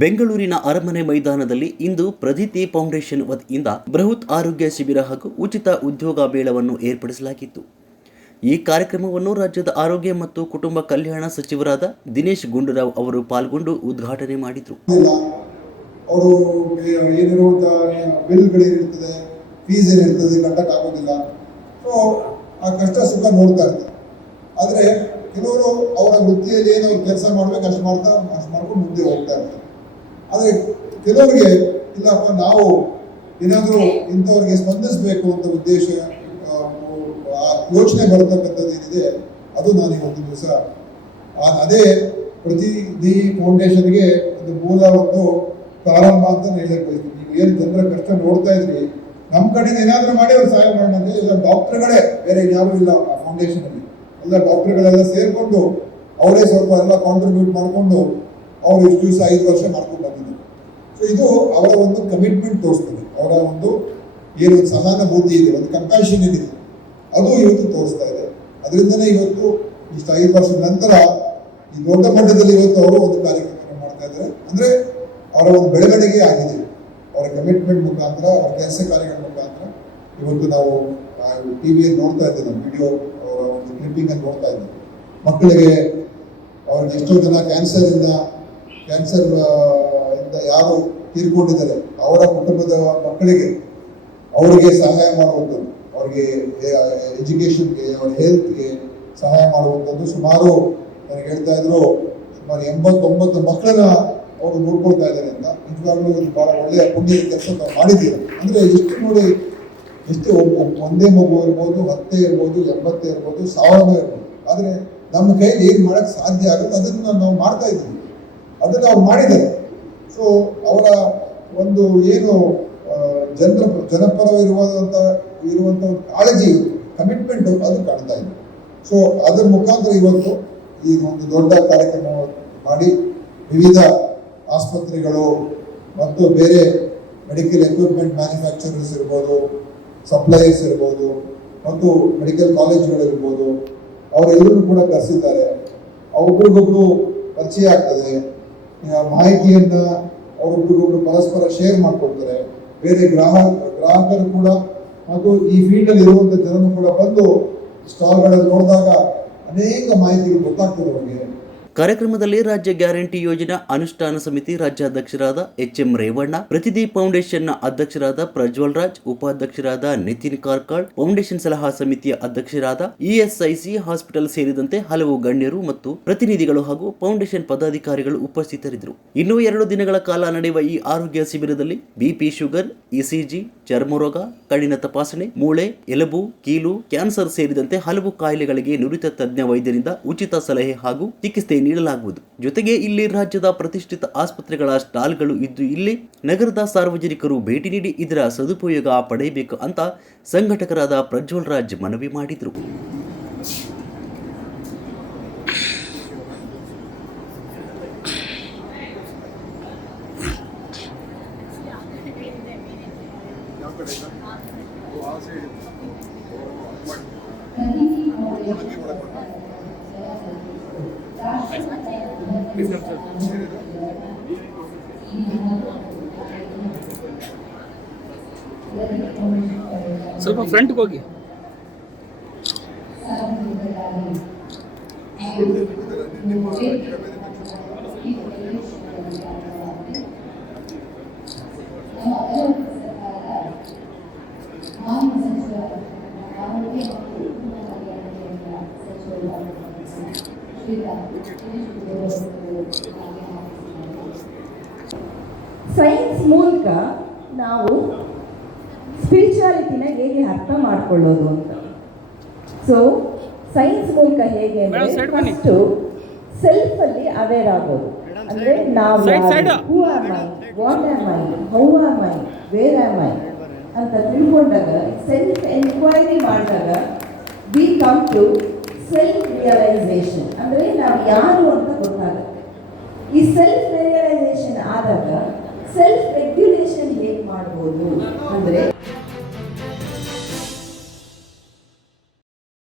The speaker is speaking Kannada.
ಬೆಂಗಳೂರಿನ ಅರಮನೆ ಮೈದಾನದಲ್ಲಿ ಇಂದು ಪ್ರದಿತಿ ಫೌಂಡೇಶನ್ ವತಿಯಿಂದ ಬೃಹತ್ ಆರೋಗ್ಯ ಶಿಬಿರ ಹಾಗೂ ಉಚಿತ ಉದ್ಯೋಗ ಮೇಳವನ್ನು ಏರ್ಪಡಿಸಲಾಗಿತ್ತು. ಈ ಕಾರ್ಯಕ್ರಮವನ್ನು ರಾಜ್ಯದ ಆರೋಗ್ಯ ಮತ್ತು ಕುಟುಂಬ ಕಲ್ಯಾಣ ಸಚಿವರಾದ ದಿನೇಶ್ ಗುಂಡೂರಾವ್ ಅವರು ಪಾಲ್ಗೊಂಡು ಉದ್ಘಾಟನೆ ಮಾಡಿದರು. ಅವರು ಫೀಸ್ ಆ ಕಷ್ಟ ಸುಖ ಆದರೆ ಕೆಲವರು ಅವರ ವೃತ್ತಿಯಲ್ಲಿ ಏನು ಕೆಲಸ ಮಾಡ್ಬೇಕು, ಅಷ್ಟು ಮಾಡ್ತಾ ಅಷ್ಟು ಮಾಡ್ಕೊಂಡು ಮುಂದೆ ಹೋಗ್ತಾ ಇರ್ತಾರೆ. ಆದರೆ ಕೆಲವರಿಗೆ, ಇಲ್ಲಪ್ಪ, ನಾವು ಏನಾದರೂ ಇಂಥವ್ರಿಗೆ ಸ್ಪಂದಿಸಬೇಕು ಅಂತ ಉದ್ದೇಶ ಯೋಚನೆ ಬರತಕ್ಕಂಥದ್ದು ಏನಿದೆ, ಅದು ನಾನು ಇವತ್ತು ದಿವಸ ಅದೇ ಪ್ರತಿನಿಧಿ ಫೌಂಡೇಶನ್ಗೆ ಒಂದು ಮೂಲ ಒಂದು ಪ್ರಾರಂಭ ಅಂತ ಹೇಳಕ್ ಬಯಸ್ತೀನಿ. ನೀವು ಏನು ಜನರ ಕಷ್ಟ ನೋಡ್ತಾ ಇದ್ರಿ ನಮ್ಮ ಕಡೆಯಿಂದ ಏನಾದರೂ ಮಾಡಿ ಅವ್ರು ಸಹಾಯ ಮಾಡೋಣ ಎಲ್ಲ ಇಲ್ಲ ಡಾಕ್ಟರ್ಗಳೇ, ಬೇರೆ ಯಾರೂ ಇಲ್ಲ ಆ ಫೌಂಡೇಶನ್ ಅಲ್ಲಿ. ಎಲ್ಲ ಡಾಕ್ಟರ್ಗಳೆಲ್ಲ ಸೇರಿಕೊಂಡು, ಅವರೇ ಸ್ವಲ್ಪ ಎಲ್ಲ ಕಾಂಟ್ರಿಬ್ಯೂಟ್ ಮಾಡಿಕೊಂಡು ಅವ್ರು ಇಷ್ಟು ದಿವಸ ಐದು ವರ್ಷ ಮಾಡ್ಕೊಂಡು ಬಂದಿದ್ದರು ಸೊ ಇದು ಅವರ ಒಂದು ಕಮಿಟ್ಮೆಂಟ್ ತೋರಿಸ್ತದೆ. ಅವರ ಒಂದು ಏನು ಸಹಾನುಭೂತಿ ಇದೆ, ಒಂದು ಕಂಪ್ಯಾಷನ್ ಏನಿದೆ ಅದು ಇವತ್ತು ತೋರಿಸ್ತಾ ಇದೆ. ಅದರಿಂದನೇ ಇವತ್ತು ಇಷ್ಟು ಐದು ವರ್ಷದ ನಂತರ ಈ ದೊಡ್ಡ ಮಟ್ಟದಲ್ಲಿ ಇವತ್ತು ಅವರು ಒಂದು ಕಾರ್ಯಕ್ರಮ ಮಾಡ್ತಾ ಇದ್ದಾರೆ. ಅಂದರೆ ಅವರ ಒಂದು ಬೆಳವಣಿಗೆ ಆಗಿದೆ. ಅವರ ಕಮಿಟ್ಮೆಂಟ್ ಮುಖಾಂತರ, ಅವರ ಕೆಲಸ ಕಾರ್ಯಗಳ ಮುಖಾಂತರ ಇವತ್ತು ನಾವು ಟಿ ವಿಯಲ್ಲಿ ನೋಡ್ತಾ ಇದ್ದೇವೆ ನಮ್ಮ ವಿಡಿಯೋ ಅವರ ಒಂದು ಕ್ಲಿಪ್ಪಿಂಗ್ ಅನ್ನು ನೋಡ್ತಾ ಇದ್ದೇವೆ. ಮಕ್ಕಳಿಗೆ ಅವ್ರಿಗೆ ಎಷ್ಟೋ ಜನ ಕ್ಯಾನ್ಸರ್ ಇಂದ ಕ್ಯಾನ್ಸರ್ ಇಂದ ಯಾರು ತೀರ್ಕೊಂಡಿದ್ದಾರೆ, ಅವರ ಕುಟುಂಬದ ಮಕ್ಕಳಿಗೆ ಅವರಿಗೆ ಸಹಾಯ ಮಾಡುವಂಥದ್ದು, ಅವರಿಗೆ ಎಜುಕೇಷನ್ಗೆ ಅವರ ಹೆಲ್ತ್ಗೆ ಸಹಾಯ ಮಾಡುವಂಥದ್ದು ಸುಮಾರು ನನಗೆ ಹೇಳ್ತಾ ಇದ್ರು, ಸುಮಾರು ಎಂಬತ್ತೊಂಬತ್ತು ಮಕ್ಕಳನ್ನ ಅವರು ನೋಡ್ಕೊಳ್ತಾ ಇದ್ದಾರೆ ಅಂತ. ನಿಜವಾಗ್ಲೂ ಇದು ಬಹಳ ಒಳ್ಳೆಯ ಪುಣ್ಯ ಕೆಲಸ ನಾವು ಮಾಡಿದ್ದೀರ? ಅಂದರೆ ಎಷ್ಟು ನೋಡಿ, ಎಷ್ಟು ಒಂದೇ ಮಗು ಇರ್ಬೋದು, ಹತ್ತೇ ಇರ್ಬೋದು, ಎಂಬತ್ತೇ ಇರ್ಬೋದು ಸಾವಿರ ಇರ್ಬೋದು. ಆದರೆ ನಮ್ಮ ಕೈಯಲ್ಲಿ ಏನು ಮಾಡೋಕ್ಕೆ ಸಾಧ್ಯ ಆಗುತ್ತೆ, ಅದನ್ನು ನಾವು ಮಾಡ್ತಾ ಇದ್ದೀವಿ. ಅದನ್ನ ಅವ್ರು ಮಾಡಿದ್ದಾರೆ ಸೊ ಅವರ ಒಂದು ಏನು ಜನರ ಜನಪರ ಇರುವಂತ ಇರುವಂತ ಒಂದು ಕಾಳಜಿ ಕಮಿಟ್ಮೆಂಟ್ ಅದು ಕಾಣ್ತಾ ಇದೆ. ಸೊ ಅದರ ಮುಖಾಂತರ ಇವತ್ತು ಈ ಒಂದು ದೊಡ್ಡ ಕಾರ್ಯಕ್ರಮ ಮಾಡಿ ವಿವಿಧ ಆಸ್ಪತ್ರೆಗಳು ಮತ್ತು ಬೇರೆ ಮೆಡಿಕಲ್ ಎಕ್ವಿಪ್ಮೆಂಟ್ ಮ್ಯಾನುಫ್ಯಾಕ್ಚರರ್ಸ್ ಇರ್ಬೋದು ಸಪ್ಲೈಯರ್ಸ್ ಇರ್ಬೋದು, ಮತ್ತು ಮೆಡಿಕಲ್ ಕಾಲೇಜುಗಳಿರ್ಬೋದು ಅವರೆಲ್ಲರೂ ಕೂಡ ಕರೆಸಿದ್ದಾರೆ. ಒಬ್ರಿಗೊಬ್ರು ಪರಿಚಯ ಆಗ್ತದೆ. ಮಾಹಿತಿಯನ್ನ ಅವರೊಬ್ರಿಗೊಬ್ರು ಪರಸ್ಪರ ಶೇರ್ ಮಾಡ್ಕೊಳ್ತಾರೆ. ಬೇರೆ ಗ್ರಾಹಕ, ಗ್ರಾಹಕರು ಕೂಡ ಮತ್ತು ಈ ಫೀಲ್ಡ್ ಅಲ್ಲಿ ಇರುವಂತ ಜನರು ಕೂಡ ಬಂದು ಸ್ಟಾಲ್ಗಳಲ್ಲಿ ನೋಡಿದಾಗ ಅನೇಕ ಮಾಹಿತಿಗಳು ಗೊತ್ತಾಗ್ತದೆ ಅವರಿಗೆ. ಕಾರ್ಯಕ್ರಮದಲ್ಲಿ ರಾಜ್ಯ ಗ್ಯಾರಂಟಿ ಯೋಜನಾ ಅನುಷ್ಠಾನ ಸಮಿತಿ ರಾಜ್ಯಾಧ್ಯಕ್ಷರಾದ ಎಚ್ ಎಂ ರೇವಣ್ಣ, ಪ್ರತಿದಿ ಫೌಂಡೇಶನ್ನ ಅಧ್ಯಕ್ಷರಾದ ಪ್ರಜ್ವಲ್ ರಾಜ್, ಉಪಾಧ್ಯಕ್ಷರಾದ ನಿತಿನ್ ಕಾರ್ಕಾಳ್, ಫೌಂಡೇಶನ್ ಸಲಹಾ ಸಮಿತಿಯ ಅಧ್ಯಕ್ಷರಾದ ಇಎಸ್ಐಸಿ ಹಾಸ್ಪಿಟಲ್ ಸೇರಿದಂತೆ ಹಲವು ಗಣ್ಯರು ಮತ್ತು ಪ್ರತಿನಿಧಿಗಳು ಹಾಗೂ ಫೌಂಡೇಶನ್ ಪದಾಧಿಕಾರಿಗಳು ಉಪಸ್ಥಿತರಿದ್ದರು. ಇನ್ನು ಎರಡು ದಿನಗಳ ಕಾಲ ನಡೆಯುವ ಈ ಆರೋಗ್ಯ ಶಿಬಿರದಲ್ಲಿ ಬಿಪಿ ಶುಗರ್ ಇಸಿಜಿ ಚರ್ಮರೋಗ ಕಣ್ಣಿನ ತಪಾಸಣೆ, ಮೂಳೆ, ಎಲುಬು, ಕೀಲು, ಕ್ಯಾನ್ಸರ್ ಸೇರಿದಂತೆ ಹಲವು ಕಾಯಿಲೆಗಳಿಗೆ ನುರಿತ ತಜ್ಞ ವೈದ್ಯರಿಂದ ಉಚಿತ ಸಲಹೆ ಹಾಗೂ ಚಿಕಿತ್ಸೆ ನೀಡಲಾಗುವುದು. ಜೊತೆಗೆ ಇಲ್ಲಿ ರಾಜ್ಯದ ಪ್ರತಿಷ್ಠಿತ ಆಸ್ಪತ್ರೆಗಳ ಸ್ಟಾಲ್ಗಳು ಇದ್ದು ಇಲ್ಲಿ ನಗರದ ಸಾರ್ವಜನಿಕರು ಭೇಟಿ ನೀಡಿ ಇದರ ಸದುಪಯೋಗ ಪಡೆಯಬೇಕು ಅಂತ ಸಂಘಟಕರಾದ ಪ್ರಜ್ವಲ್ ರಾಜ್ ಮನವಿ ಮಾಡಿದರು. ಸ್ವಲ್ಪ ಫ್ರಂಟ್ಗೆ ಹೋಗಿ ಸೈನ್ಸ್ ಮೂಲಕ ನಾವು ಸ್ಪಿರಿಚುವಾಲಿಟಿನ ಹೇಗೆ ಅರ್ಥ ಮಾಡ್ಕೊಳ್ಳೋದು ಅಂತ. ಸೊ ಸೈನ್ಸ್ ಮೂಲಕ ಹೇಗೆ ಅಂದರೆ ಫಸ್ಟು ಸೆಲ್ಫ್ ಅಲ್ಲಿ ಅವೇರ್ ಆಗೋದು. ಅಂದ್ರೆ ನಾವು. Who are my what are my how are my where are my ಅಂತ ತಿಳ್ಕೊಂಡಾಗ ಸೆಲ್ಫ್ ಎನ್ಕ್ವೈರಿ ಮಾಡಿದಾಗ we come to self realisation ಅಂದ್ರೆ ನಾವು ಯಾರು ಅಂತ ಗೊತ್ತಾಗುತ್ತೆ. ಈ ಸೆಲ್ಫ್ ರಿಯಲೈಸೇಷನ್ ಆದಾಗ ಸೆಲ್ಫ್ ರೆಗ್ಯುಲೇಷನ್ ಹೇಗೆ ಮಾಡ್ಬೋದು ಅಂದ್ರೆ